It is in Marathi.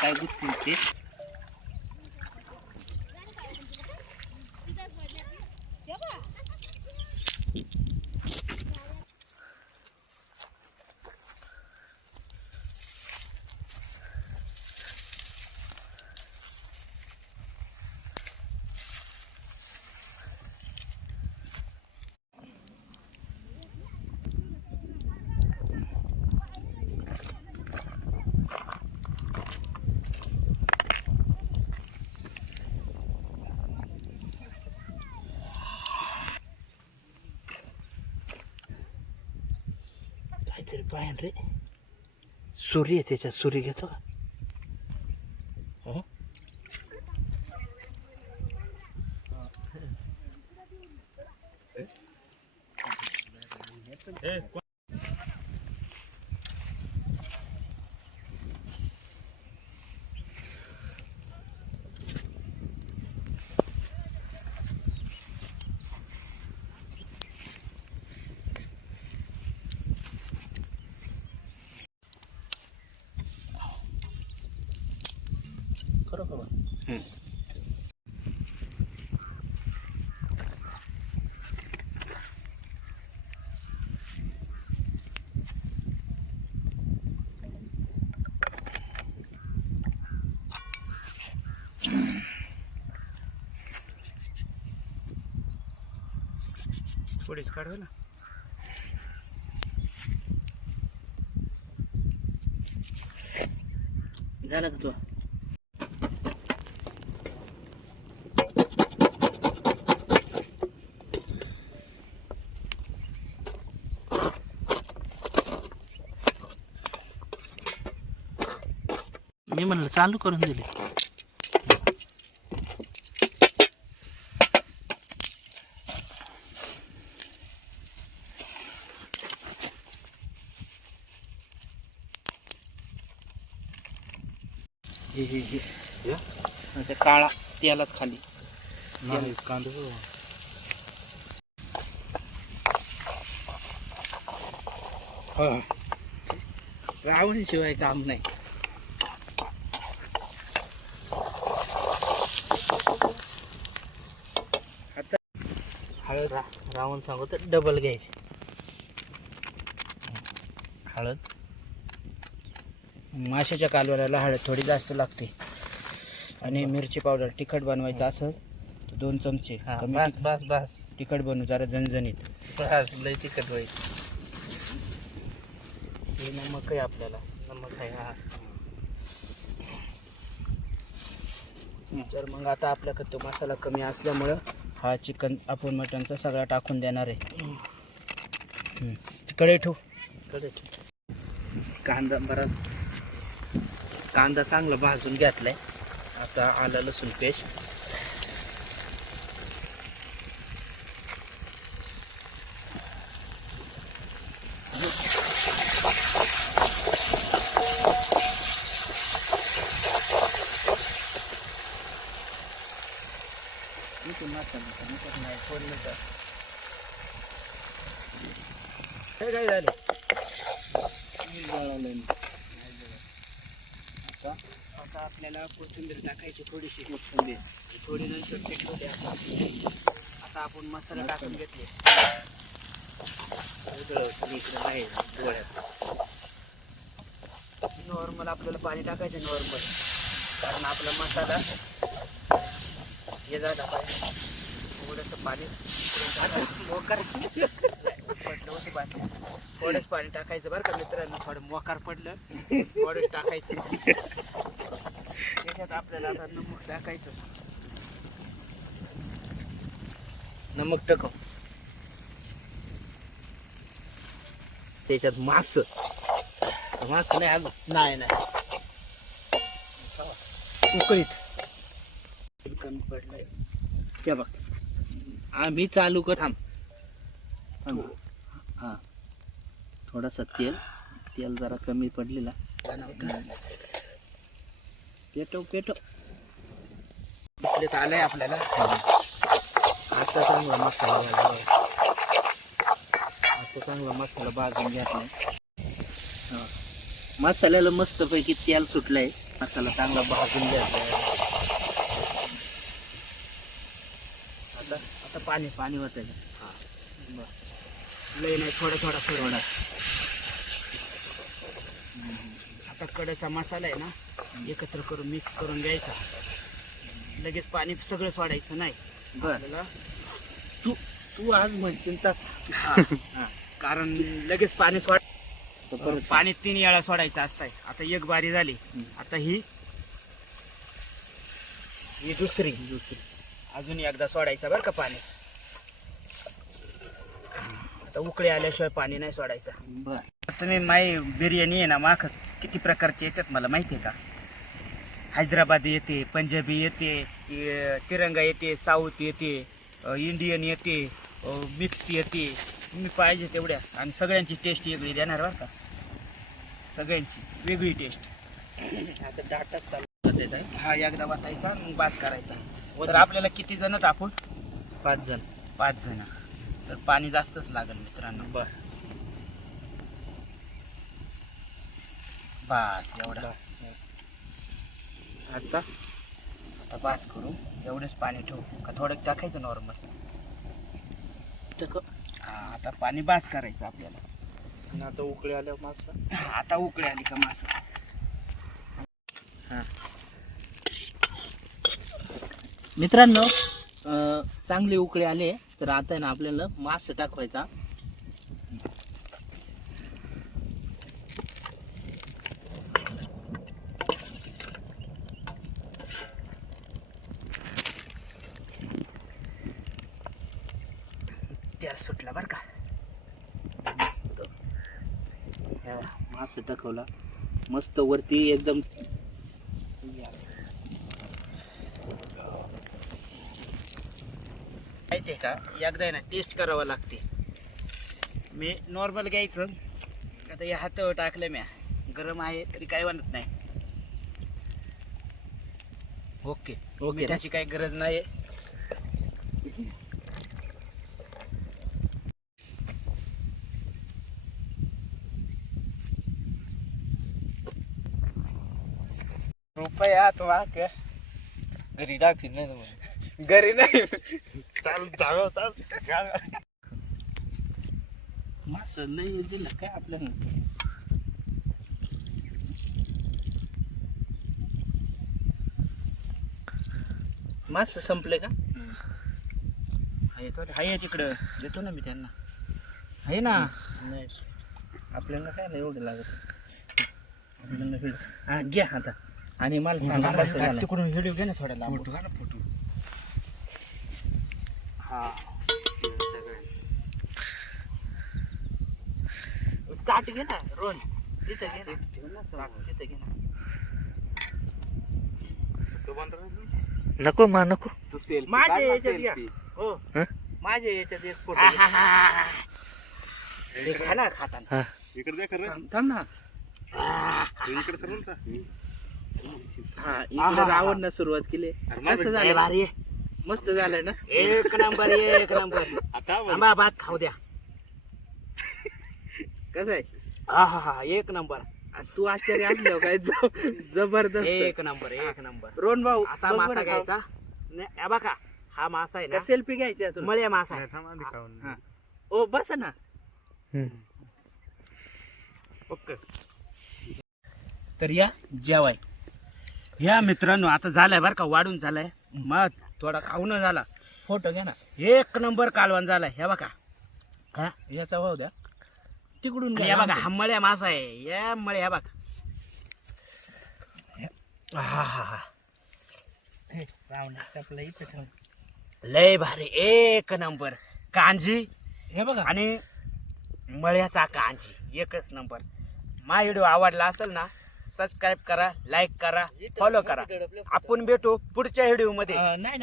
काय गुंततील ते. काहीतरी पाहिजे रे. सुरी आहे त्याच्यात, सुरी घेतो का? हो. थोडीच काढू ना. झालं का तू? मी म्हणलं चालू करून दिले. हे काळा तेलात खाली रावण शिवाय काम नाही. आता हळद रावण सांगतो डबल घ्यायची. हळद माशाच्या कालवऱ्याला हळद थोडी जास्त लागते. आणि मिरची पावडर तिखट बनवायचं असेल तर 2 चमचे. बस बस बस तिखट बनवू जरा झणझणीत. बस लय तिखट होईल. हे नमक आहे आपल्याला. नमक आहे. हा तर मग आता आपल्याकडे तो मसाला कमी असल्यामुळं हा चिकन आपण मटनचा सगळा टाकून देणार आहे. कढई ठेवू. कडे कांदा बराच कांदा चांगला भाजून घेतलाय. आता आलं लसूण पेस्ट. काय झालं? आता आपल्याला कोथिंबीर टाकायची, थोडीशी कोथिंबीर. थोडी नंतर टेकवली. आता आपण मसाला टाकून घेतले. इकडे आहे डोळ्यात. नॉर्मल आपल्याला पाणी टाकायचं नॉर्मल, कारण आपला मसाला हे झाला पाहिजे. थोडंसं पाणी मोकार पडलं होतं पाणी. थोडंच पाणी टाकायचं बरं का मित्रांनो. थोडं मोकार पडलं थोडंच टाकायचं. त्याच्यात आपल्याला आता नमक टाकायचं. नमक टाकव. त्याच्यात मास नाही आलं. नाही उकळीत कमी पडलंय ते बघ. आम्ही चालू कर. थांब. हा थोडासा तेल जरा कमी पडलेला. पेटो आलंय आपल्याला. आता चांगला मसाला भाजून घेतलाय. मसाल्याला मस्तपैकी तेल सुटलंय. मसाला चांगला भाजून घ्यायचा. आता पाणी पाणी होतं लई नाही, थोडा थोडा. आता कडेचा मसाला आहे ना एकत्र करून मिक्स करून घ्यायचा. लगेच पाणी सगळं सोडायचं नाही. बरं, तू आज म्हणशील तसा. कारण लगेच पाणी पाणी 3 वेळा सोडायचं असतंय. आता एक बारी झाली. आता ही दुसरी अजून एकदा सोडायचं बरं का पाणी. आता उकळी आल्याशिवाय पाणी नाही सोडायचं. बरं, तुम्ही माई बिर्याणी आहे ना माख किती प्रकारचे येतात मला माहिती आहे का? हैदराबादी येते, पंजाबी येते, तिरंगा येते, साऊथ येते, इंडियन येते, मिक्स येते. तुम्ही पाहिजे तेवढ्या. आणि सगळ्यांची टेस्ट वेगळी देणार बरं का, सगळ्यांची वेगळी टेस्ट. आता डाटाच चालू होते. हा एकदा वाटायचा मग बास करायचा. तर आपल्याला किती जण आपण? 5 जण. 5 जण. तर पाणी जास्तच लागेल मित्रांनो. बरं, बास एवढा. आता बास करू. एवढंच पाणी ठेवू का थोडं टाकायचं नॉर्मल? हा आता पाणी बास करायचं आपल्याला. आणि आता उकळी आल्यावर मासा. आता उकळी आली का मासा. मित्रांनो, चांगली उकळी आले तर आता आहे ना आपल्याला मासा टाकवायचा. त्या सुटला बरं का. मासा टाकवला मस्त वरती एकदम. माहिती आहे का, एकदा आहे ना टेस्ट करावं लागते. मी नॉर्मल घ्यायचं. आता या हातावर टाकलं म्या, गरम आहे तरी काय म्हणत नाही. ओके ओके, त्याची काही गरज नाही. रुपया तो घरी टाकतील नाही तुम्हाला. घरी नाही. मासा नाही दिलं काय आपल्याला. मासा संपले का? आहे तिकडं देतो ना मी त्यांना. आहे ना. नाही, आपल्याला काय नाही एवढं लागत. आपल्याला हा घ्या आता. आणि मला सांगा कसं झालं. तिकडून व्हिडिओ घे ना थोडा लांब. फोटो. हा ताट घे ना रोल. तिथं घे ना. तिथं घे ना. नको नको. तू सेल्फी माझ्या काढ ना, याच्यात घ्या. selfie. हो, हं? माझ्या याच्यात एक फोटो. हे खा ना खाताना. हा थांब ना. हा, इकडे रावण सुरुवात केली. कसं लय झालं? भारी आहे. मस्त झालंय ना. एक नंबर एक नंबर. आंबा भात खाऊ द्या. कसं आहे? हा एक नंबर. आणि तू आश्चर्य असल्यावर काय जबरदस्त. एक नंबर एक नंबर. रोहन भाऊ असा बघ मासा बरं घ्यायचा. नाही, हे बघा हा मासा आहे का ना, सेल्फी घ्यायची आहे तुला? मळ्या मासा आहे. हा. ओ बस ना. ओके. तर या जेवाय या मित्रांनो. आता झालंय बरं का, वाढून झालाय. मग थोडा खाऊन झाला. फोटो घ्या ना. एक नंबर कालवण झालाय. हे बघा. हा, याचा भाऊ द्या. तिकडून आणि घ्या. हे बघा हा मळ्या मासा आहे. या मळे हे बघा. आपलं इथं ठेव. लय भारी एक नंबर कांजी. हे बघा. आणि मळ्याचा कांजी एकच नंबर. माझा व्हिडिओ आवडला असेल ना, सबस्क्राईब करा, लाईक करा, फॉलो करा. आपण भेटू पुढच्या व्हिडिओ मध्ये. नाही